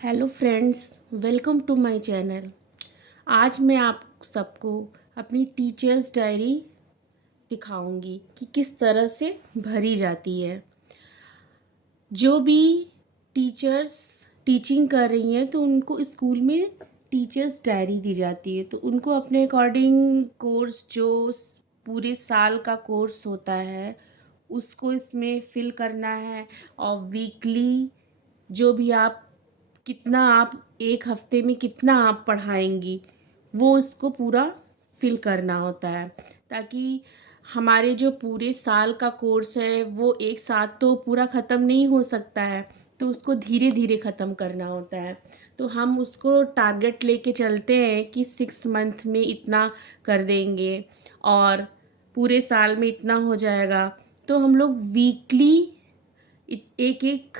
Hello friends, welcome to my channel. आज मैं आप सबको अपनी टीचर्स डायरी दिखाऊंगी कि किस तरह से भरी जाती है। जो भी टीचर्स टीचिंग कर रही हैं तो उनको स्कूल में टीचर्स डायरी दी जाती है, तो उनको अपने अकॉर्डिंग कोर्स जो पूरे साल का कोर्स होता है उसको इसमें फिल करना है। और वीकली जो भी आप कितना आप एक हफ्ते में कितना आप पढ़ाएंगी वो उसको पूरा फिल करना होता है, ताकि हमारे जो पूरे साल का कोर्स है वो एक साथ तो पूरा ख़त्म नहीं हो सकता है, तो उसको धीरे धीरे ख़त्म करना होता है। तो हम उसको टारगेट लेके चलते हैं कि 6 मंथ में इतना कर देंगे और पूरे साल में इतना हो जाएगा। तो हम लोग वीकली एक एक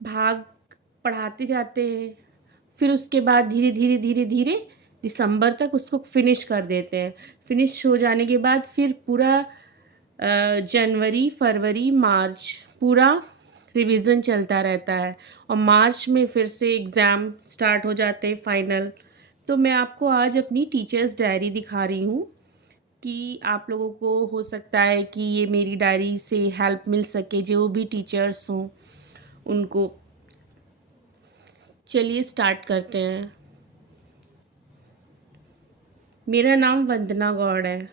भाग पढ़ाते जाते हैं। फिर उसके बाद धीरे धीरे धीरे धीरे दिसंबर तक उसको फिनिश कर देते हैं। फिनिश हो जाने के बाद फिर पूरा जनवरी फरवरी मार्च पूरा रिवीजन चलता रहता है और मार्च में फिर से एग्ज़ाम स्टार्ट हो जाते हैं फाइनल। तो मैं आपको आज अपनी टीचर्स डायरी दिखा रही हूँ कि आप लोगों को हो सकता है कि ये मेरी डायरी से हेल्प मिल सके, जो भी टीचर्स हों उनको। चलिए स्टार्ट करते हैं। मेरा नाम वंदना गौड़ है।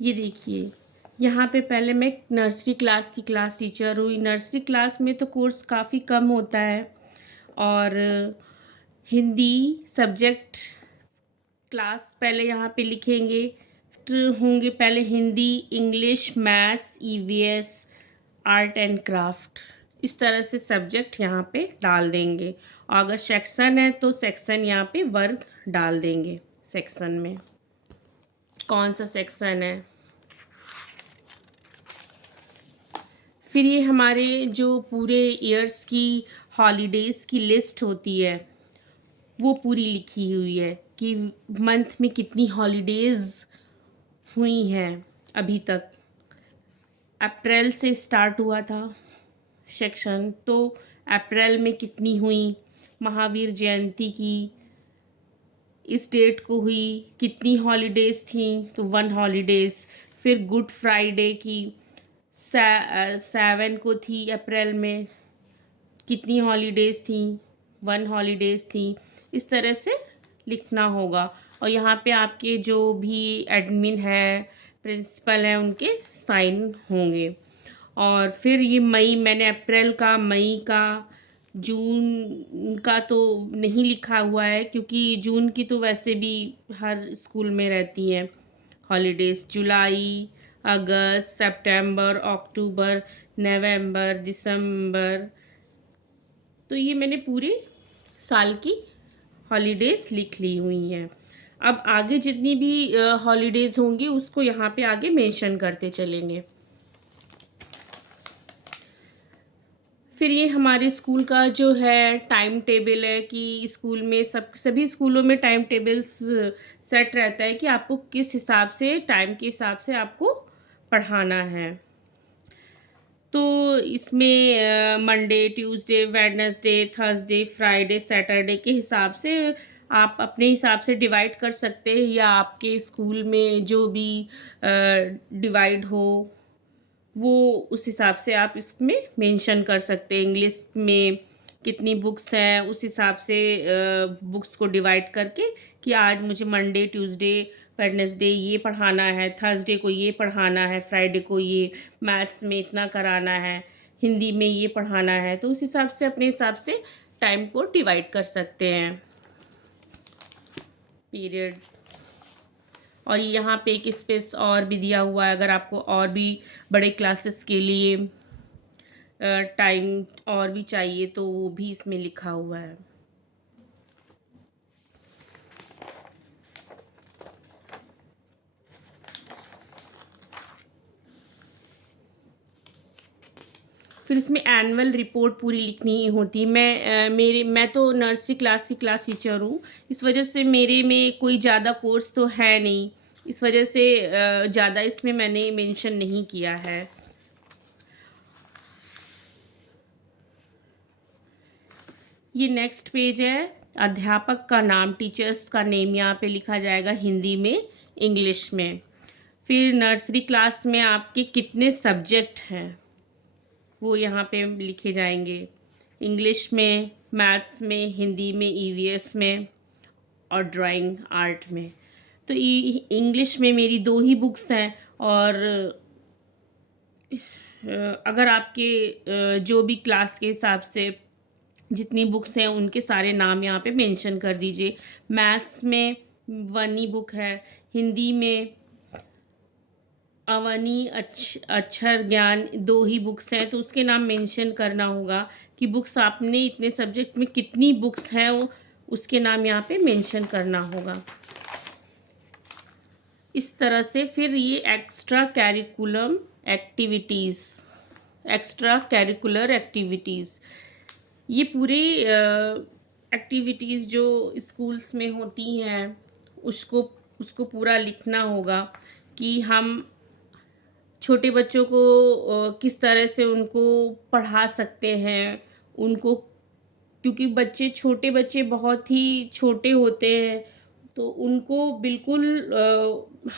ये देखिए, यहाँ पे पहले मैं नर्सरी क्लास की क्लास टीचर हुई। नर्सरी क्लास में तो कोर्स काफ़ी कम होता है और हिंदी सब्जेक्ट क्लास पहले यहाँ पे लिखेंगे तो होंगे पहले Hindi, English, maths, EVS, art and craft. इस तरह से सब्जेक्ट यहाँ पे डाल देंगे और अगर सेक्शन है तो सेक्शन यहाँ पे वर्ग डाल देंगे। सेक्शन में कौन सा सेक्शन है। फिर ये हमारे जो पूरे ईयर्स की हॉलीडेज़ की लिस्ट होती है वो पूरी लिखी हुई है कि मंथ में कितनी हॉलीडेज़ हुई हैं अभी तक। अप्रैल से स्टार्ट हुआ था सेक्शन, तो अप्रैल में कितनी हुई, महावीर जयंती की इस डेट को हुई, कितनी हॉलीडेज़ थी तो 1 हॉलीडेज़। फिर गुड फ्राइडे की 7 को थी अप्रैल में, कितनी हॉलीडेज़ थी, 1 हॉलीडेज़ थी। इस तरह से लिखना होगा और यहाँ पे आपके जो भी एडमिन है, प्रिंसिपल हैं, उनके साइन होंगे। और फिर ये मई, मैंने अप्रैल का, मई का, जून का तो नहीं लिखा हुआ है क्योंकि जून की तो वैसे भी हर स्कूल में रहती हैं हॉलीडेज़। जुलाई, अगस्त, सितंबर, अक्टूबर, नवंबर, दिसंबर, तो ये मैंने पूरे साल की हॉलीडेज़ लिख ली हुई हैं। अब आगे जितनी भी हॉलीडेज़ होंगी उसको यहाँ पे आगे मेंशन करते चलेंगे। फिर ये हमारे स्कूल का जो है टाइम टेबल है कि स्कूल में सभी स्कूलों में टाइम टेबल्स सेट रहता है कि आपको किस हिसाब से, टाइम के हिसाब से आपको पढ़ाना है। तो इसमें Monday, Tuesday, Wednesday, Thursday, Friday, Saturday के हिसाब से आप अपने हिसाब से डिवाइड कर सकते हैं, या आपके स्कूल में जो भी डिवाइड हो वो उस हिसाब से आप इसमें मेंशन कर सकते हैं। इंग्लिश में कितनी बुक्स हैं उस हिसाब से बुक्स को डिवाइड करके कि आज मुझे मंडे, ट्यूसडे, वेडनेसडे ये पढ़ाना है, थर्सडे को ये पढ़ाना है, फ्राइडे को ये, मैथ्स में इतना कराना है, हिंदी में ये पढ़ाना है। तो उस हिसाब से अपने हिसाब से टाइम को डिवाइड कर सकते हैं, पीरियड। और यहाँ पे एक स्पेस और भी दिया हुआ है अगर आपको और भी बड़े क्लासेस के लिए टाइम और भी चाहिए तो वो भी इसमें लिखा हुआ है। फिर इसमें एनुअल रिपोर्ट पूरी लिखनी होती है। मैं तो नर्सरी क्लास की क्लास टीचर हूँ, इस वजह से मेरे में कोई ज़्यादा कोर्स तो है नहीं इस वजह से ज़्यादा इसमें मैंने मेंशन नहीं किया है। ये नेक्स्ट पेज है, अध्यापक का नाम, टीचर्स का नेम यहाँ पे लिखा जाएगा हिंदी में, इंग्लिश में। फिर नर्सरी क्लास में आपके कितने सब्जेक्ट हैं वो यहाँ पे लिखे जाएंगे, इंग्लिश में, मैथ्स में, हिंदी में, ईवीएस में और ड्राइंग आर्ट में। तो इंग्लिश में मेरी 2 ही बुक्स हैं, और अगर आपके जो भी क्लास के हिसाब से जितनी बुक्स हैं उनके सारे नाम यहाँ पे मेंशन कर दीजिए। मैथ्स में 1 ही बुक है, हिंदी में अवनी अक्षर ज्ञान 2 ही बुक्स हैं, तो उसके नाम मेंशन करना होगा कि बुक्स आपने इतने सब्जेक्ट में कितनी बुक्स हैं, वो उसके नाम यहाँ पे मेंशन करना होगा। इस तरह से फिर ये एक्स्ट्रा कैरिकुलर एक्टिविटीज़, ये पूरे एक्टिविटीज़ जो स्कूल्स में होती हैं उसको उसको पूरा लिखना होगा कि हम छोटे बच्चों को किस तरह से उनको पढ़ा सकते हैं। उनको, क्योंकि छोटे बच्चे बहुत ही छोटे होते हैं, तो उनको बिल्कुल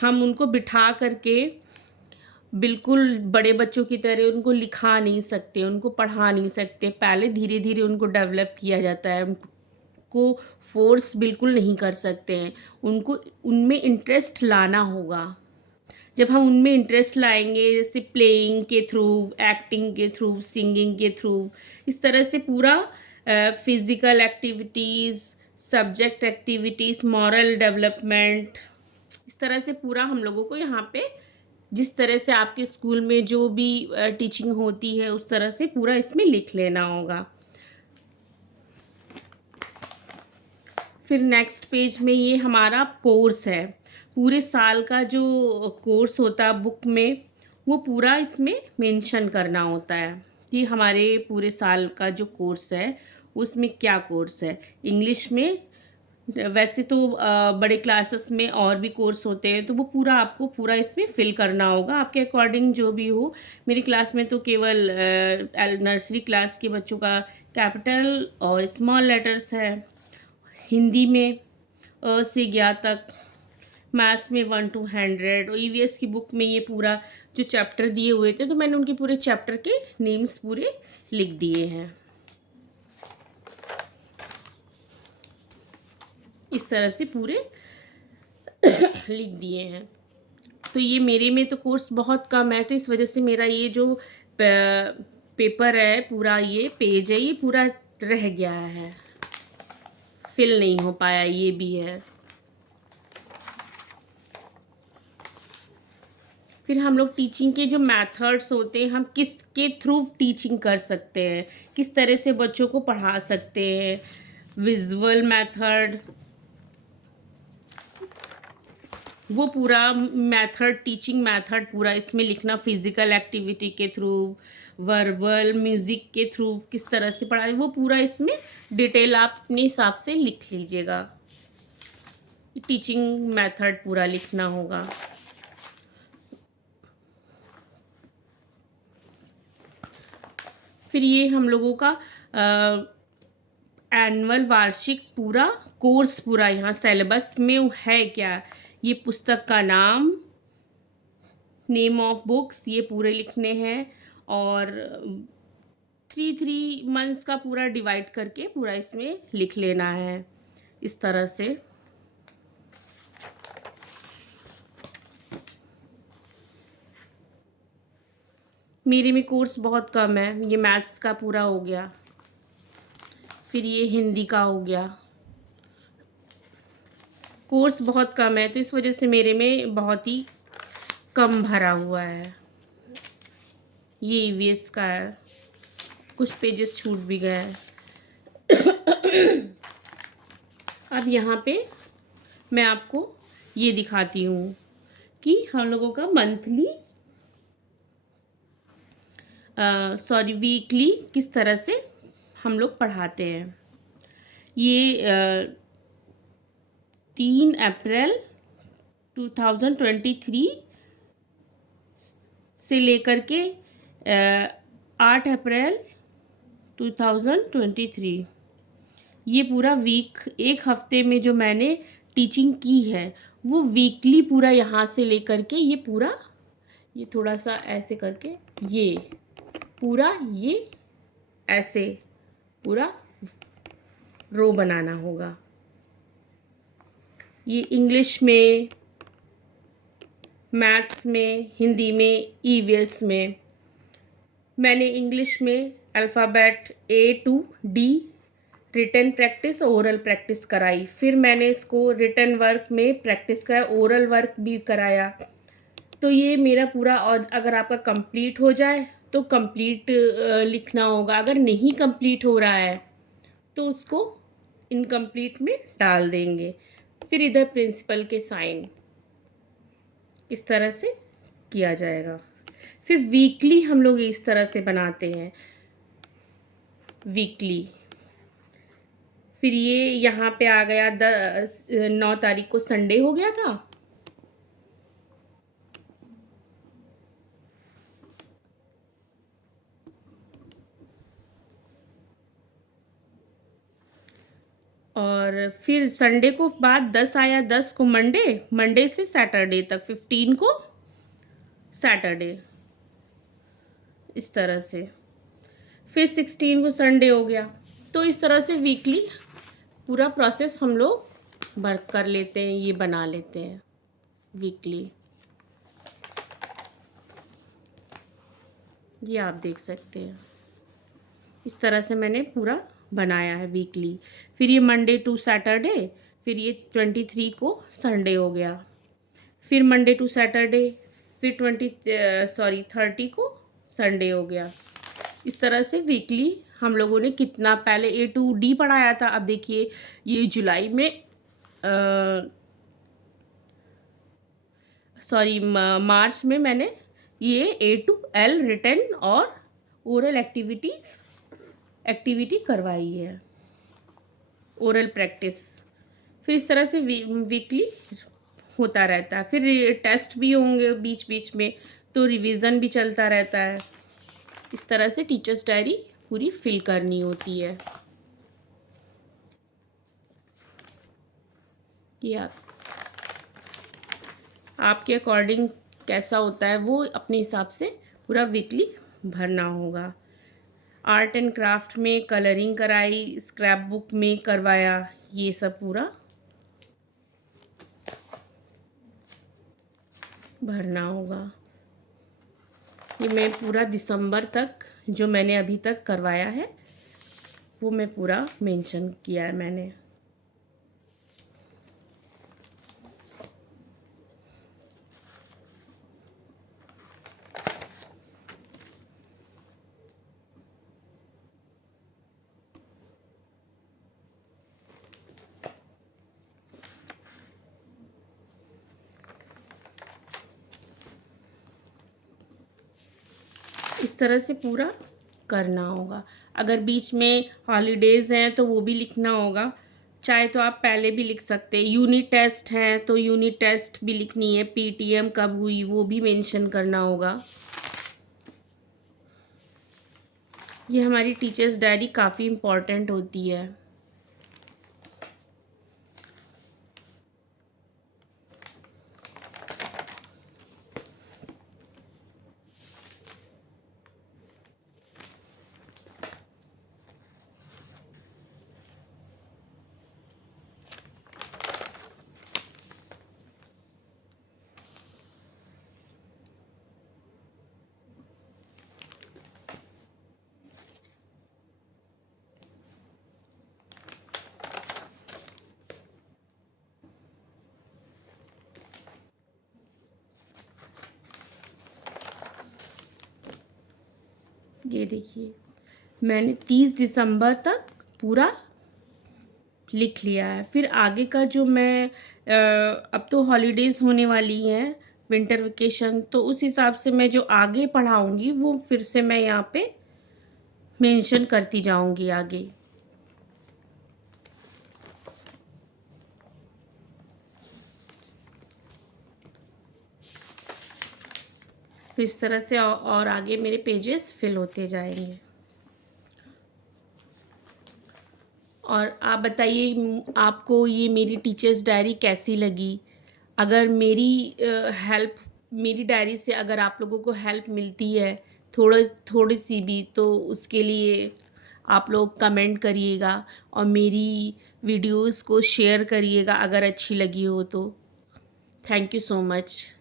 हम उनको बिठा करके बिल्कुल बड़े बच्चों की तरह उनको लिखा नहीं सकते, उनको पढ़ा नहीं सकते। पहले धीरे धीरे उनको डेवलप किया जाता है, उनको फोर्स बिल्कुल नहीं कर सकते हैं, उनको उनमें इंटरेस्ट लाना होगा। जब हम उनमें इंटरेस्ट लाएंगे, जैसे प्लेइंग के थ्रू, एक्टिंग के थ्रू, सिंगिंग के थ्रू, इस तरह से पूरा physical activities, subject activities, moral development, इस तरह से पूरा हम लोगों को यहाँ पे जिस तरह से आपके स्कूल में जो भी टीचिंग होती है उस तरह से पूरा इसमें लिख लेना होगा। फिर नेक्स्ट पेज में ये हमारा कोर्स है, पूरे साल का जो कोर्स होता है बुक में वो पूरा इसमें मेंशन करना होता है कि हमारे पूरे साल का जो कोर्स है उसमें क्या कोर्स है। इंग्लिश में वैसे तो बड़े क्लासेस में और भी कोर्स होते हैं, तो वो पूरा आपको पूरा इसमें फिल करना होगा आपके अकॉर्डिंग जो भी हो। मेरी क्लास में तो केवल नर्सरी क्लास के बच्चों का कैपिटल और स्मॉल लेटर्स है, हिंदी में अ से ज्ञ तक, मैथ्स में 1 to 100, और ईवीएस की बुक में ये पूरा जो चैप्टर दिए हुए थे तो मैंने उनके पूरे चैप्टर के नेम्स पूरे लिख दिए हैं। इस तरह से पूरे लिख दिए हैं। तो ये मेरे में तो कोर्स बहुत कम है, तो इस वजह से मेरा ये जो पेपर है, पूरा ये पेज है, ये पूरा रह गया है, फिल नहीं हो पाया, ये भी है। फिर हम लोग टीचिंग के जो मेथड्स होते हैं, हम किसके थ्रू टीचिंग कर सकते हैं, किस तरह से बच्चों को पढ़ा सकते हैं। विजुअल मेथड, वो पूरा मेथड, टीचिंग मेथड पूरा इसमें लिखना, फिजिकल एक्टिविटी के थ्रू, वर्बल, म्यूज़िक के थ्रू किस तरह से पढ़ाए, वो पूरा इसमें डिटेल आप अपने हिसाब से लिख लीजिएगा। टीचिंग मेथड पूरा लिखना होगा। फिर ये हम लोगों का एनुअल, वार्षिक पूरा कोर्स, पूरा यहाँ सिलेबस में है क्या, ये पुस्तक का नाम, नेम ऑफ बुक्स, ये पूरे लिखने हैं, और 3 मंथ्स का पूरा डिवाइड करके पूरा इसमें लिख लेना है इस तरह से। मेरे में कोर्स बहुत कम है, ये मैथ्स का पूरा हो गया, फिर ये हिंदी का हो गया। कोर्स बहुत कम है तो इस वजह से मेरे में बहुत ही कम भरा हुआ है। ये ईवीएस का है, कुछ पेजेस छूट भी गए हैं। अब यहाँ पे मैं आपको ये दिखाती हूँ कि हम लोगों का वीकली किस तरह से हम लोग पढ़ाते हैं। ये 3 अप्रैल 2023 से लेकर के 8 अप्रैल 2023, ये पूरा वीक, एक हफ्ते में जो मैंने टीचिंग की है वो वीकली पूरा यहाँ से लेकर के ये पूरा, ये थोड़ा सा ऐसे करके ये पूरा, ये ऐसे पूरा रो बनाना होगा। ये इंग्लिश में, मैथ्स में, हिंदी में, ईवीएस में। मैंने इंग्लिश में alphabet A to D written practice और ओरल प्रैक्टिस कराई। फिर मैंने इसको रिटन वर्क में प्रैक्टिस कराया, ओरल वर्क भी कराया। तो ये मेरा पूरा, और अगर आपका कंप्लीट हो जाए तो कंप्लीट लिखना होगा, अगर नहीं कंप्लीट हो रहा है तो उसको इनकम्प्लीट में डाल देंगे। फिर इधर प्रिंसिपल के साइन, इस तरह से किया जाएगा। फिर वीकली हम लोग इस तरह से बनाते हैं, वीकली। फिर ये यहाँ पे आ गया 9 तारीख को संडे हो गया था, और फिर संडे को बाद 10 आया, 10 को मंडे, मंडे से सैटरडे तक, 15 को सैटरडे, इस तरह से। फिर 16 को संडे हो गया। तो इस तरह से वीकली पूरा प्रोसेस हम लोग वर्क कर लेते हैं, ये बना लेते हैं वीकली। ये आप देख सकते हैं, इस तरह से मैंने पूरा बनाया है वीकली। फिर ये मंडे टू सैटरडे, फिर ये 23 को संडे हो गया, फिर मंडे टू सैटरडे, फिर 30 को संडे हो गया। इस तरह से वीकली हम लोगों ने कितना, पहले A to D पढ़ाया था, अब देखिए ये जुलाई में मार्च में मैंने ये A to L रिटन और ओरल एक्टिविटी करवाई है, ओरल प्रैक्टिस। फिर इस तरह से वीकली होता रहता है। फिर टेस्ट भी होंगे बीच बीच में, तो रिवीजन भी चलता रहता है। इस तरह से टीचर्स डायरी पूरी फिल करनी होती है। ये आपके अकॉर्डिंग कैसा होता है वो अपने हिसाब से पूरा वीकली भरना होगा। आर्ट एंड क्राफ्ट में कलरिंग कराई, स्क्रैप बुक में करवाया, ये सब पूरा भरना होगा। ये मैं पूरा दिसंबर तक जो मैंने अभी तक करवाया है वो मैं पूरा मेंशन किया है मैंने। इस तरह से पूरा करना होगा। अगर बीच में हॉलीडेज़ हैं तो वो भी लिखना होगा, चाहे तो आप पहले भी लिख सकते हैं। यूनिट टेस्ट हैं तो यूनिट टेस्ट भी लिखनी है, पीटीएम कब हुई वो भी मेंशन करना होगा। ये हमारी टीचर्स डायरी काफ़ी इम्पॉर्टेंट होती है। ये देखिए मैंने 30 दिसंबर तक पूरा लिख लिया है। फिर आगे का जो मैं अब तो हॉलीडेज़ होने वाली हैं, विंटर वेकेशन, तो उस हिसाब से मैं जो आगे पढ़ाऊँगी वो फिर से मैं यहाँ पे मेंशन करती जाऊँगी आगे। तो इस तरह से और आगे मेरे पेजेस फिल होते जाएंगे। और आप बताइए आपको ये मेरी टीचर्स डायरी कैसी लगी। अगर मेरी डायरी से अगर आप लोगों को हेल्प मिलती है थोड़ी सी भी, तो उसके लिए आप लोग कमेंट करिएगा और मेरी वीडियोस को शेयर करिएगा अगर अच्छी लगी हो तो। Thank you so much.